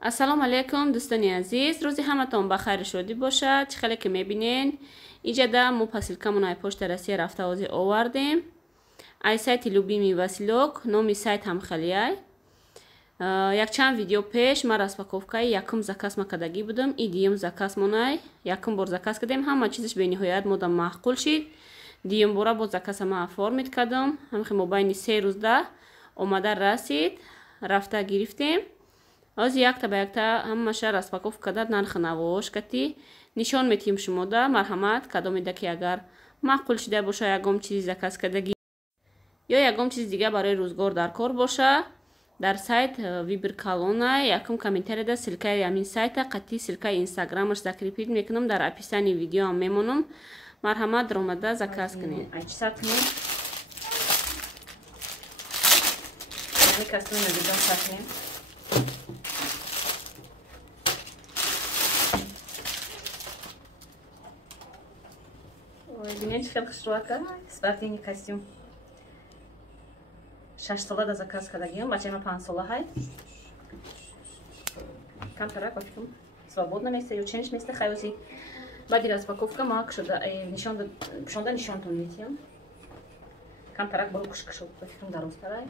ассалому алайкум дӯстони азиз, рӯзи ҳаматон ба хайр шодӣ бошад. Чӣ хеле ки мебинен иҷада мо посилкамонаи почта Россия рафтавозӣ овардем. Ай сайти любимый Василек, номи сайт ҳам хелеай. Якчанд видео пеш ма распаковкаи якум заказ макардагӣ будам. И диюм заказ монай. Якум бор заказ кардем, ҳама чизаш бениҳоят мода маъқул шид. Диюм бора бо заказа ма оформид кардам. Ҳамхи мобайни 3 рӯз да омада расид. Рафта гирифтем. Аз якта ба якта ҳамаша распаковка карда нархи навош кати нишон метиҳим шумода. Марҳамат кадомеда ки агар маъқул шуда боша ягом чизи заказ кардагӣ ё ягом чизи дига барои рӯзгор дар кор боша, дар сайт вибр калона якум комментарияда силкаи ҳамин сайта қати силкаи инстаграмаш закрепит мекунам, дар описани видеоам мемонам. Марҳамат даромада заказ кунед. Айчисар кунед. Яни кастуми надидам сахнем. Извиняйте, хел хушруака, спортивный костюм. 6 сола да заказ кардагиам, бачаи 5 сола ҳай. Камтарак бачкам свободно место ё ченч место хаёси. Баъди распаковка ма кушода пушонда нишонтон метиҳам. Камтарак баро кушкушод бачкам дарозтарай.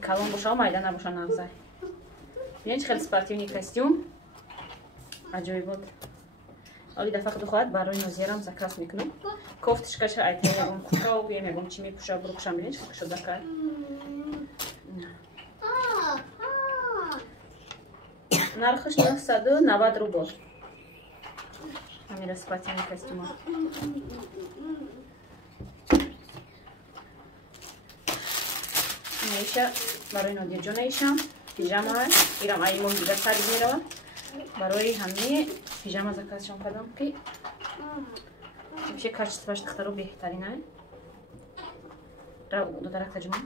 Калон боша, майда набоша нағзай. Бинед хел спортивный костюм. Аҷоибот. Оли дафъа худохоҳад барои нозиярам заказ мекунам. Кофташкаша айта ягон куртка биям ягон чӣ мепӯша буро пӯшам. Бинед хел кушодакай. Нархаш 990 рубл. Ҳамира спортивный костюма. Иша барои Нодирҷона ишам пижама ирам аймон дига сари мерава. Барои ҳамин пижама заказшон кардам ки вообще качествоаш духтаро беҳтарин ай. Додарак таҷума.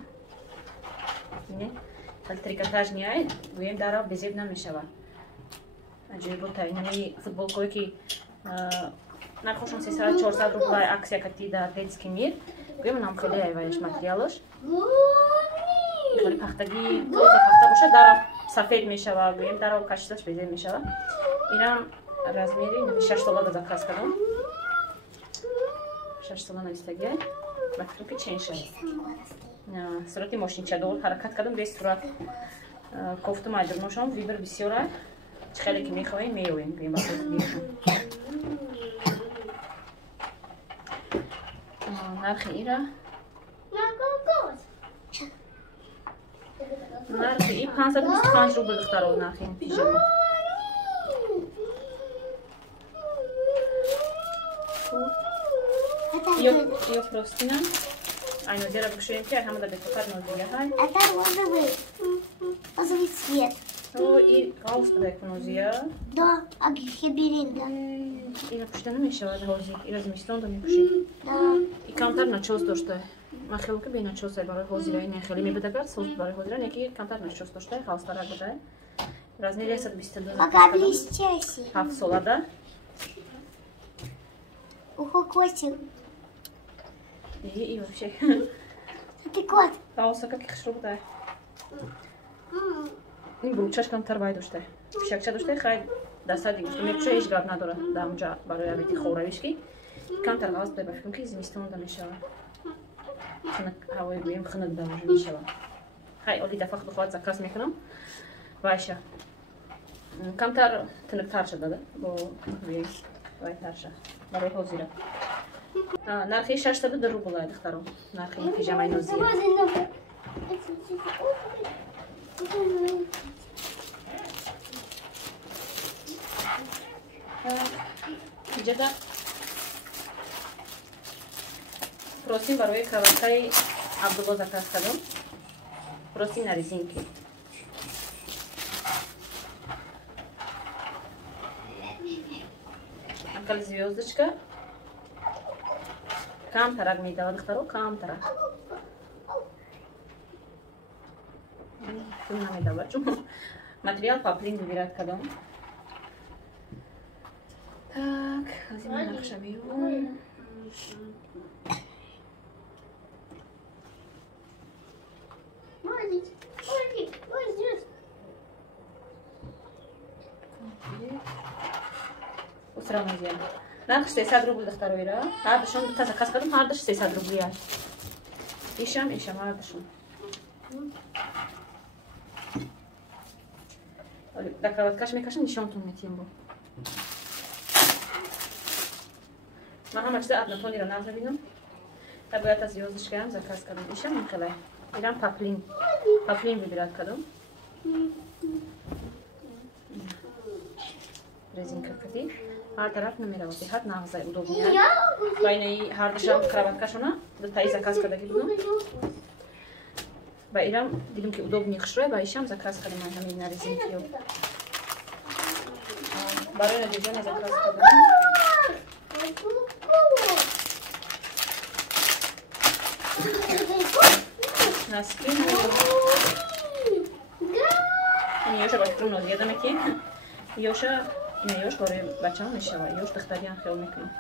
Бинед хел трикотаж ниай, гӯем дара безеб намешава. Аҷоиботай. Инами футболкое ки нархошон 300-400 рубл аксия кати дар детский мир. Гӯем нам хеле айваяш материалаш. Хеле пахтаги тоза пахта боша дара сафед мешава. Гӯем дара качествоаш безеб мешава. Инам размери 6 сола да заказ кардам. 6 сола навистагиай. Бактуки ченша. Сурати мошинчадор ҳаракат кардам без сурат. Кофту майдурношам вибр бисёрай. Чӣ хеле ки мехоҳем меёвем. Гӯем ба худтон. Нархи ира нархи и 525 рубл духтаро нархи ин пижама. Ё простина. Ай нозира букшуем ки ҳамада бетоқат нозия ҳай. Это розовый цвет. О, и галстук нозия. Да, а хибиринда. Ира пушта намешавад ҳозир. Ира зимистонда мепушем. Да. И камтар начос дошта. Ман хеле ки беначосай барои ҳозирай не хеле мебудагар сост барои ҳозирай не ки камтар начос дошта галстарак будай. Размери 122. Пока блестящий. 7 солада. Ухо котик. И вообще. Ты кот. Хаоса как хушру будай. ин буручаш камтар бай дошта. Фишакча дошта хай дастади гуфта мепуша ҳеҷ гап надора дамҷа барои абити ховравиш ки камтар галас будай ба фикрам ки зимистонда мешава. Ҳавои гӯем хунук давожа мешава. Хай оли дафъа худохоҳад заказ мекунам. Вайша камтар тунуктар шуда да бо гӯем вайтарша барои ҳозира. Нархи 62 рубл ай духтаро. Нархи пижамаи нозия. Иҷада просим барои каваскаи Абдулло заказ кардам. Просим на резинки. Акал звездочка. Камтарак медава духтаро, камтарак. Филм намедава чун материал паплин выбирать кардам. Так, азин нақша берун. сра мазия. Нархш 300 рубл дохтароира. Ҳардашон та заказ кардам, ҳардаш 300 рубли аст. Ишам ҳардашон. Да кроваткаш мекашам, нишонтон метием бо. Ман ҳама чиза однотонира назавидам. Я бояд аз ёздашкаям заказ кардам. Ишам мехелай. Ирам паплин выбирать кардам. Резинка кади. Ҳар тараф намеравад. Ҳар нағзай удобния. Байнаи ҳардашам кроваткашона. Да таи заказ кардаги будам. Ба ирам дидам ки удобни хушрой, ба ишам заказ кардам ҳамин на резинкиё. Барои Надежона заказ кардам. Носки. Ёша ба фикрам нозияда меки. Ёша ёш барои бачаам мешава. Ёш духтариам хел мекунам.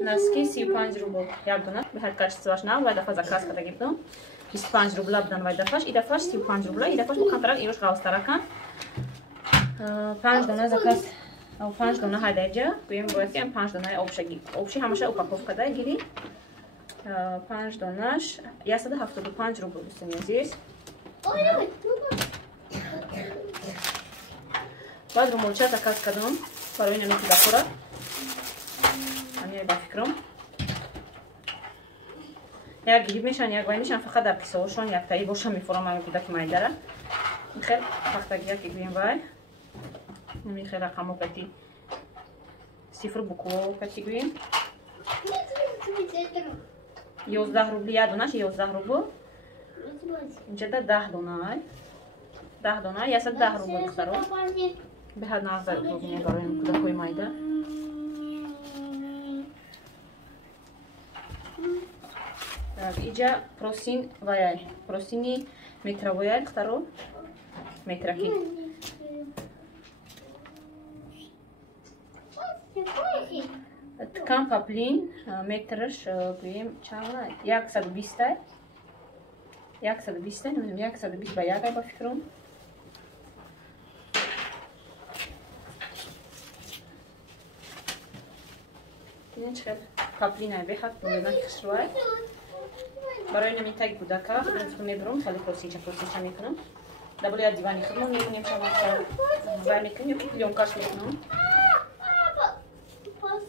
Носки 35 рубл. Як дона. Беҳад качествоаш нав, вай дафа заказ кардаги будам. 25 рубла будан вай дафаш. И дафаш 35 рубла. И дафаш мукамтарак ёш ғавстаракан. 5 дона заказ. 5 дона ҳайдаҷа. Гӯем бояд ки 5 донаи обшаги. Обши ҳамаша упаковкадай гири. 5 донаш 175 рубл бистани азиз. Баъд румолча заказ кардам. Барои намеки дакора. Амиай ба фикрам. Як гириб мешан, як вай мешан. Фақат дар қисаошон яктаи боша мефурам ами кудаки майдара. Хел пахтагия ки гӯем вай. Нами хел рақамо кати. Сифр букво кати гӯем. 11 рубли, як донаш 11 рубл. Инҷада 10 донай. 10 донай, 110 рубл духтаро. Беҳад нағзай удобния барои кудакои майда. Иҷа просин ваяй. Просини метравояй духтаро. Метраки. Ткан паплин метраш гӯем чанда 120 120 намедонам 120 ба ягай ба фикрам. Ин чхел паплинай беҳад намедонам хишрой. Барои намин таги кудака худам мебурам, хеле просича мекунам. Даболи я дивани худмон мекунем чама вай мекунем, ёки плёнкаш мекунам.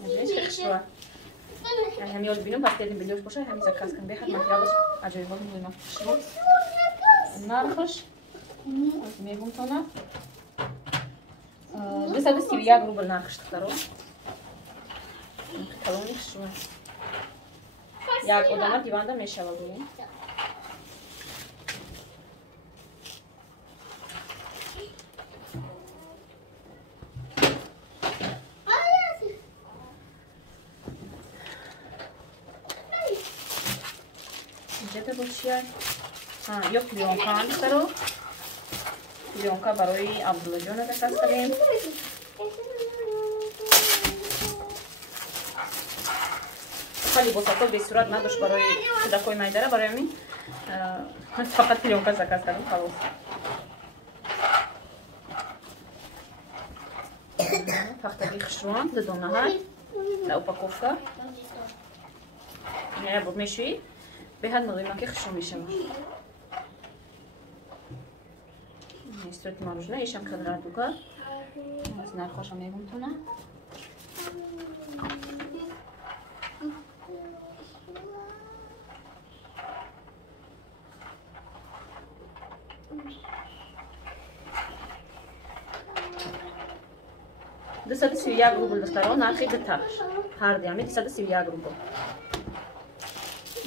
Хишрой. Ҳами ёз бинам, пас дедим билёш боша, ҳами заказ кам беҳад материалаш аҷоибот мебинам. Нархаш мегумтона 231 рубл нархаш духтаро. Талони хишрой. Як одама диванда мешава гӯем. Инҷада бошияд. Ё плёнкаам духтаро. Плёнка барои Абдуллоҷона заказ кардем. Хали босатол бесурат надошт барои кудакои майдара, барои ҳамин фақат плёнка заказ кардам халос. Пахтаги хишроам ду донаҳай дар упаковка. Ина бо мешӯӣ беҳад мулоимаки хишро мешавад. Истроти морожена ишам хеле радуга. Аз нархоша мегумтона. Ду 231 рубл духтаро нархи дуташ. Ҳарди ҳами 231 рубл.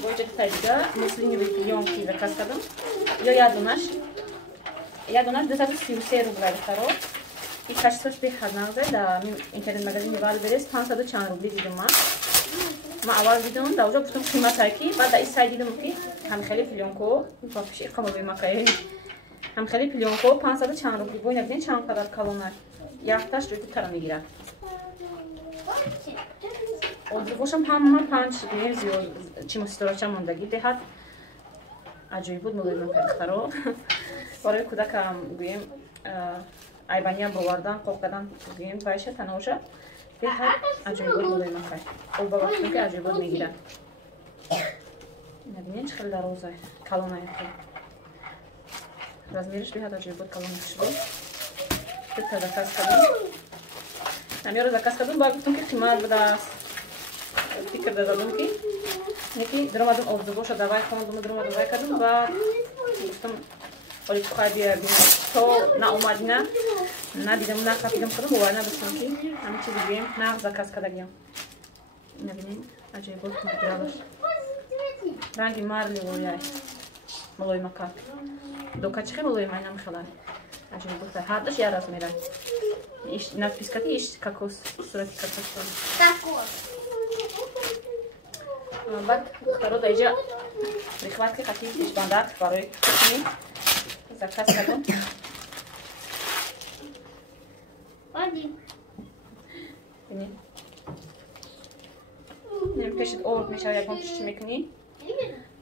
Боҷа дутаи дига муслинови плёнки заказ кардам. Ё як донаш 233 рубл духтаро. И качествош беҳад нағзай да интернет магазини Валберес 500 чанд рубли дидам ман. Ман аввал дидам, да оҷо гуфтам қиматае ки, баъд да ин сайт дидам ки ҳамхели плёнко, папиши қамоби макаи. Ҳамхели плёнко 500 чанд рубли. Бой набинед чанд қадар калонай. Яхташ рӯи тара мегирад. Одилбошам ҳама 5 гӯем зиёд чимоситорача мондаги беҳад аҷоиб буд мулоимаки духтаро. Барои кудакам гӯем айбаниян бовардан қоқадан гӯем байша таноша беҳад аҷоибот мулоимакай оба вақтон ки аҷоибот мегирад набинен чӣ хеле дарозай калонай размериш беҳад аҷоибот калон шуда бета заказ кардам намеро заказ кардам баъд гуфтам ки қимат будааст фикр дадам ки неки дуромадам обзубоша давай хондум дуромадам давай кардам баъд гуфтам оли тухай бия бина то наомадина надидам накапидам кардам бовар надостам ки ҳама чизи бием нағд заказ кардагиям набинен аҷоибот мудираваш ранги марли вояй мулоимака дока чӣ хеле мулоимай намихелай аҷоибот ҳардаш я размерай надпискати иш кокос сурати кокос баъд духтаро даиҷа прихватки хати пешбандак барои кухни заказ кардам пешит орд мешава ягон чӣ мекунӣ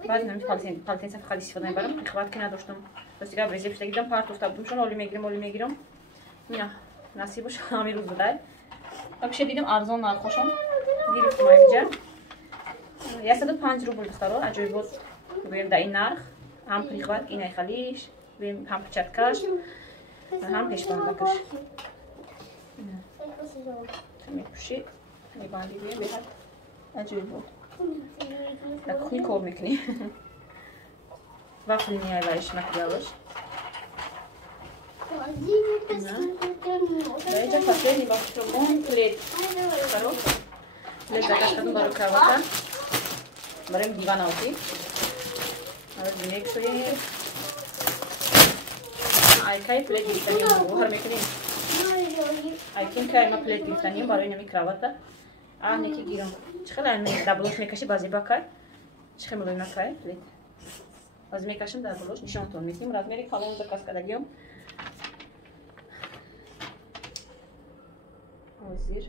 баъд нами палтенса фақат истифода мебарам прихватки надоштам дастига абрезия пушта гирдам парт уфта будам шон оли мегирам ина насибаш ҳамин рӯз будай пиша дидам арзон нархошон гирифтам айҷа 105 рубл духтаро аҷоибот гӯем дар ин нарх ҳам прихват инай халиш ҳам пичаткаш ҳам пешбандакаш мепушӣ мебанди беҳад аҷоибот дар кухни кор мекунӣ вақт меайвариш накудаваш даиҷа последний бахшумон плед плед заказ кардам барои кровата барои дивана оти мексои айкай плед гирифтанiem бовар мекунем айкин кай ма плед гирифтанiem барои нами кровата неки гирам чӣ хеле даблош мекаши баъзе бакай чӣ хеле мулоимакай плед баъзе мекашам даблош нишонтон метим размери калон заказ кардагиам озир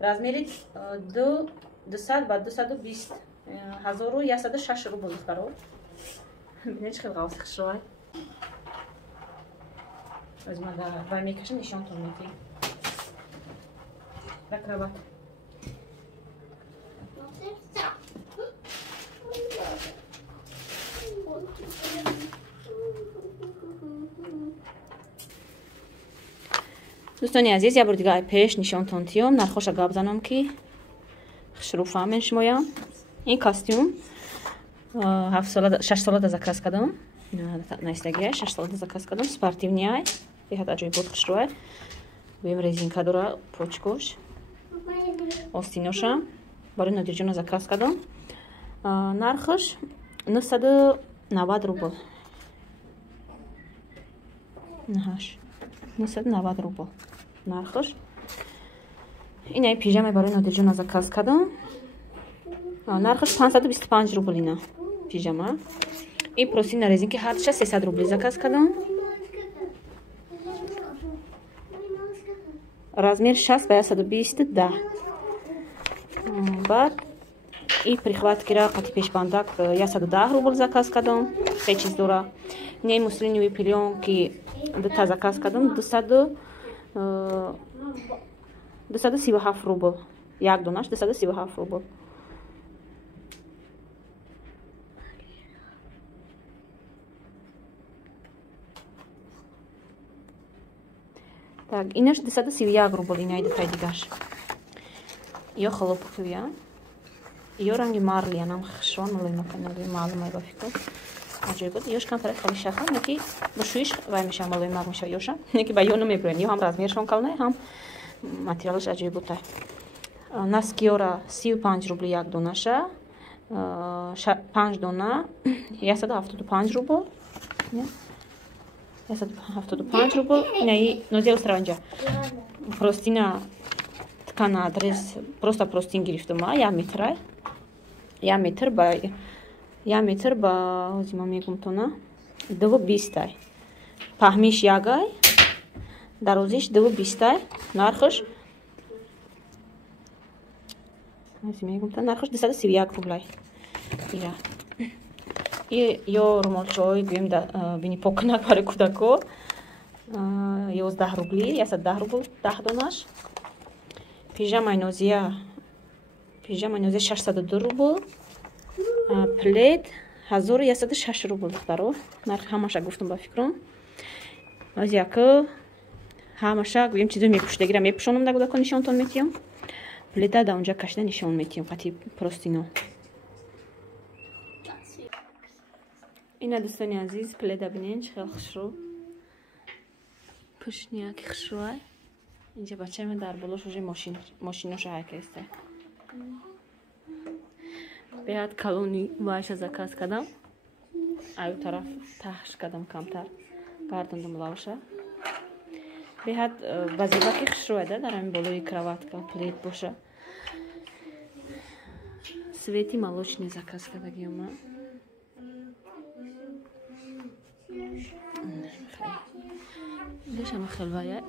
размери 200 ба 220 1106 рубл духтаро бинед чӣ хеле ғавси хушрой озма вай мекашам нишонтон метим кроват дӯстони азиз я бори дигари пеш нишонтон тиём нархоша гап занам ки хушрӯ фаҳмен шумоям ин костюм 6 солада заказ кардам наистагия 6 солада заказ кардам спортивниай беҳад аҷоибот хушрӯай бем резинка дора почкош остиноша барои нодирҷона заказ кардам нархаш 990 рубл 990 рубл нархаш инаи пижама барои нодирҷона заказ кардам нархаш 525 рубл ина пижама ин прости на резинки ҳардуша 300 рубли заказ кардам размер 6 ба 120 10 баъд и прихваткира қати пешбандак 110 рубл заказ кардам се чиз дора не муслинови пилёнки дута заказ кардам 237 рубл як донаш 237 рубл так инаш 231 рубл инаи дутаи дигаш ё хлопковия ё ранги марлия нам хушрон мулоимаканаби маълумай ба фикр аҷоибот ёш камтари хали шаха неки бушӯиш вай меша мулоимак меша ёша неки ба ё намебурен ё ҳам размершон калонай ҳам материалаш аҷоиботай наскиёра 35 рубли як донаша 5 дона 175 рубл 175 рубл инаи нозел страванҷа простина ткана адрес просто простин гирифтама 1 метрай 1 метр ба озима мегумтона 220 паҳмиш ягай дарозиш 220 нархаш озима мегумтона нархаш 231 рублай ира ё румолчой гӯем бини покунак барои кӯдако 11 рубли 10 рубл 10 донаш. Пижамаи Нозия 602 рубл. Плед 1106 рубл духтаро. Нархи ҳамаша гуфтам ба фикрам. Нозияка ҳамаша гӯем чизо мепӯшидагира мепӯшонам да кӯдако нишонтон метиҳам. Пледа да онҷа кашида нишон метиҳам қати простино. Ина дӯстони азиз пледа бинен чӣ хел хушрӯ. Пушни яки хушрӯай. Инҷа бачаи дар болош уже мошиноша ҳайкаста. Беҳад калони вайша заказ кардам. Аю тараф таҳш кардам камтар. Гардондам лавша. Беҳад вазифаки хушрӯайда дар ҳамин болои кроватка плед боша. Свети молочный заказ кардагиама. Лешама хелвая.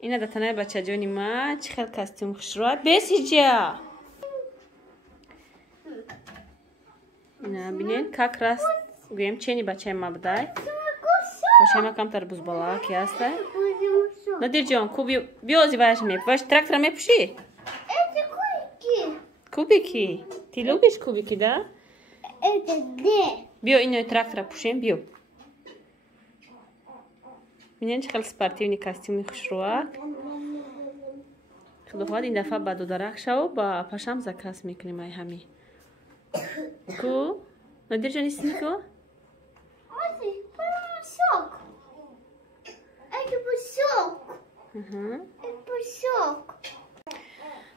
Ина датанаи бачаҷони ма чӣ хел костюм хушрӯад. Бес ҳиҷа. Ина бинен как раз гӯем чени бачаи ма будай. Бачаи ма камтар бузбалаки аста. Надирҷон биё озиваяш мепӯш трактора мепӯшӣ? Кубики. Ти любиш кубики, да? Биё инои трактора пӯшем, биё. Бинен чӣ хел спортивни костюми хушрӯак. Худохоҳад ин дафъа ба дударахшаву ба пашам заказ мекунем ай ҳами. Ку? Надирҷон исми ку?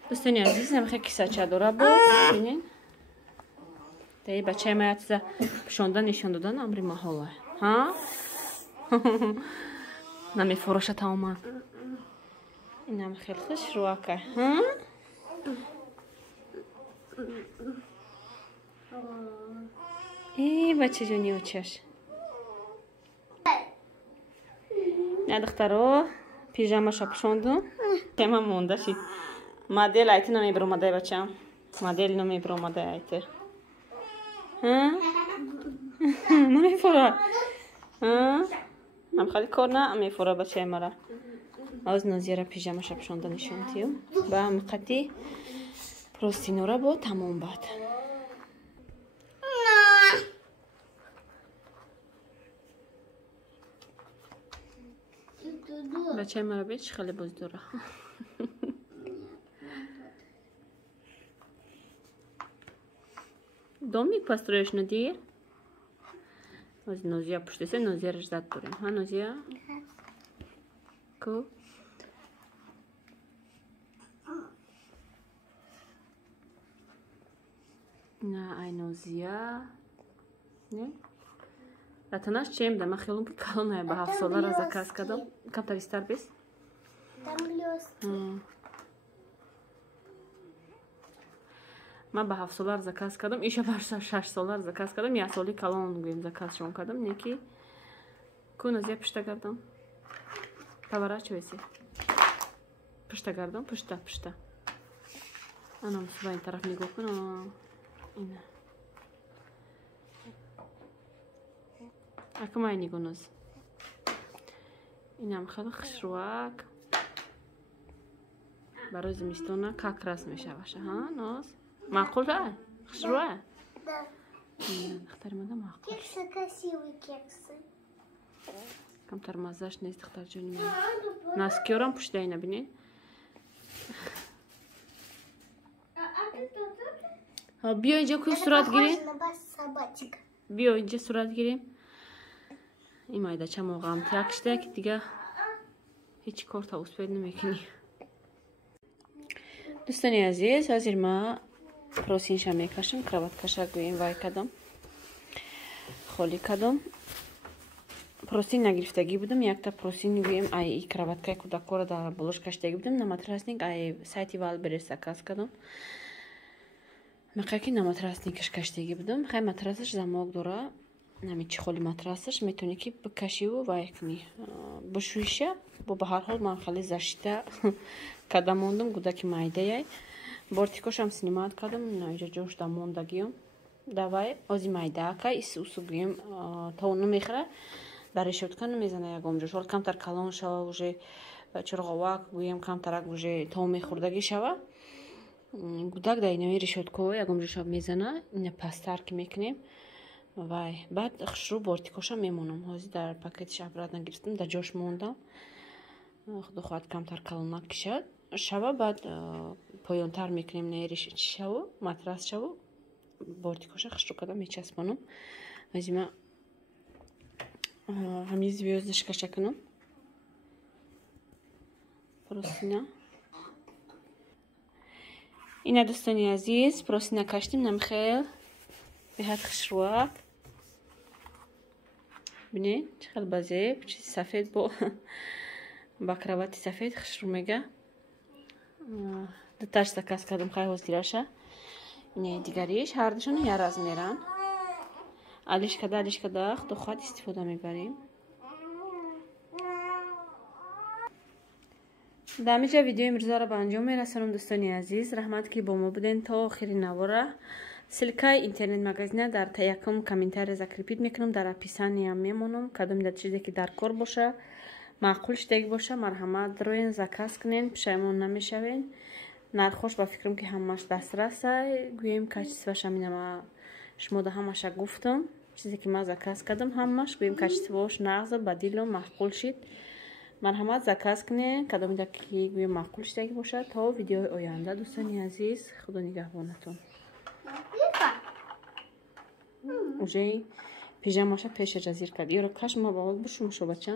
Дӯстони азиз намехе кисача дора бо. Бинен. Таи бачаи ма як чиза пӯшондан нишон додан амри маҳола. Ҳа? Намефороша тамоман. Инам хел хушрӯака. Ҳа? Бачаҷони очаш. Я духтаро пижамаша пӯшондум. Тема монда шид. Модел айти намебиромадай бачам. Модел намебиромадай айти. Ҳа? Намефора. Ҳа? Ам хали кор на мефора бачаи мара. Оз Нозира пижамаша пӯшонда нишонтиё. Ба ам қати простинора бо тамом бад. Бачаи мара бед чӣ хеле боз дора. Домик построишь, Надир? Нозия пуштеся, Нозия ждать будем. А, Нозия? Ку? На, ай Нозия. Не? Ратанаш чем да? Ма хелум калоная ба 7 солара заказ кардам. Камтар истар бес? Там блестки. Ма ба 7 солар заказ кардам. Иша ба 6 солар заказ кардам. Я соли калон гӯем заказшон кардам. Неки ку Нозия пушта гардон. Поворачивайся. Пушта гардон, пушта. Анам сюда ин тараф нигоҳ кун. Ина. Акмай нигоҳ Ноз. Инам хеле хушрӯак. Барои зимистона как раз мешаваша, ҳа, Ноз? Маъқулра? Хушрӯа? Да. Духтари мада маъқул. Кексы красивые кексы. Камтар маззаш нест духтарҷони ман. Наскиёрам пушида ина бинен. Биё инҷа ку сурат гирем. Биё инҷа сурат гирем. Ин майдача моғам тракшда ки дига ҳеҷ кор тавуспед намекунӣ. Дӯстони азиз, ҳозир ма просинша мекашам, кроваткаша гӯем вай кардам. Холӣ кардам. Просин нагирифтагӣ будам, якта просин гӯем ай кроваткаи кӯдакора дар болош кашидагӣ будам. На матрасник ай сайти Wildberries заказ кардам. мақаки на матрасни кашкаштагӣ будам. Хай матрасаш замок дора. Нами чихоли матрасаш метони ки бикашиву вай кунӣ. Бушӯиша бо ба ҳар ҳол ман хали зашита када мондам гудаки майдаяй. Бортикошам снимат кардам. Инҷа ҷош да мондагиём. Давай ози майдака исусу гӯем то намехӯра. Дар решотка намезана ягон ҷош. Ҳол камтар калон шава уже чурғовак гӯем камтарак уже то мехӯрдагӣ шава. Гудак дар инои решоткаҳо ягон ҷоша мезана. Ина пасттар ки мекунем. Вай баъд хушрӯ бортикоша мемонам. Ҳозир дар пакетиш обратно гирифтам, дар ҷош мондам. Худо хоҳад камтар калонак кишад. Шава баъд поёнтар мекунем на решот шаву матрас шаву бортикоша хушрӯ карда мечаспонам. Ҳозир ман ҳамин звёздаш каша кунам. Простина. Ина дӯстони азиз, простина каштим намхел. Беҳад хушрӯак. Бинед чӣ хел базеб, чизи сафед бо бакравати сафед хушрӯ мега. Дуташ заказ кардам хай ҳозираша. Ина дигариш ҳардушон я размеран. Алишкада худо хоҳад истифода мебарем. дар ҳамин ҷо видеои имрӯзаро ба анҷом мерасонам дӯстони азиз. Раҳмат ки бо мо будем то охири навора. Ссилкаи интернет-магазина дар якум комментария закрепит мекунам, дар описаниям мемонам. Кадомида чизе ки дар кор боша, маъқул шудагӣ боша, марҳамат дороен, заказ кунен, пушаймон намешавен. Нархош ба фикрам ки ҳамаш дастрас ай. Гӯем качествоаш ҳаминама шумо да ҳамаша гуфтам. Чизе ки ман заказ кардам ҳамаш гӯем качествоаш нағза ба дилам маъқул шид. Марҳамат заказ кунен, кадомида ки гӯем маъқул шудагӣ боша. То видеои оянда дӯстони азиз, худо нигаҳбонатон. Уже пижамаша пеша ҷазир кард. Ёро каш ма бавод бушум шо бача.